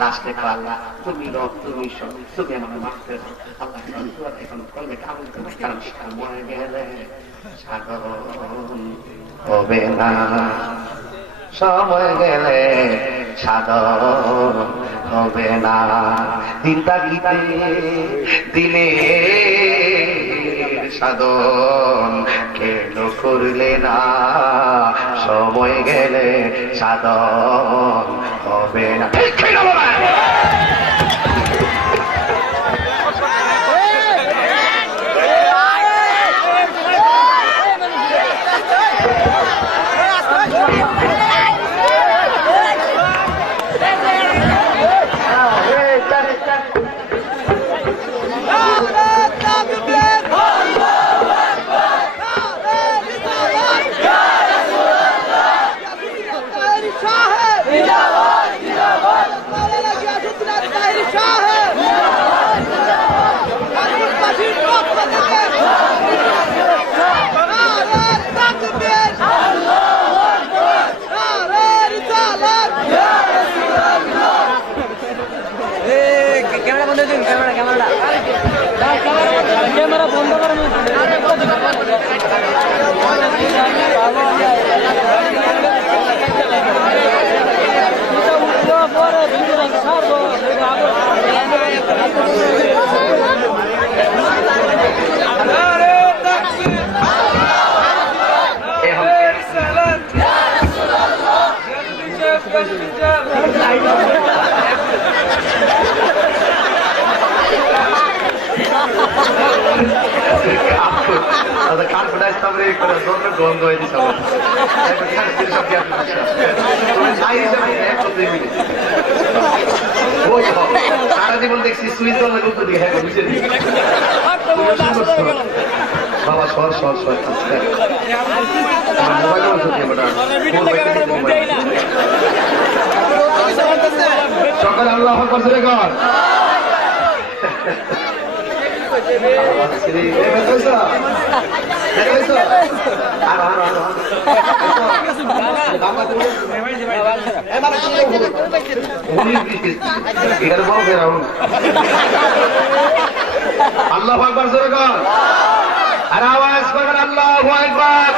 লাস্টে আল্লাহ তুমি রব তুমি সব তুমি আমাকে মাফ করে দাও আল্লাহ এখন কলবে কাবুল করবে কারণ সময় গেলে সাধন হবে না সময় গেলে সাধন হবে না দিন তাকিতে দিলে সাধন কেন করলে না সময় গেলে সাধন হবে না ক্যামেরা বন্ধ করে confidence somebody could have not gone to any someone. সারা জীবন দেখছি সুইচ বন্ধ করতে দিয়ে হ্যাঁ বুঝে দিই বাবা সর সর সর সকালে আল্লাহ করছে কর আল্লাহু আকবার জোরে কর আর আওয়াজ করবেন আল্লাহু আকবার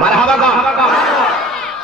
মারহাবা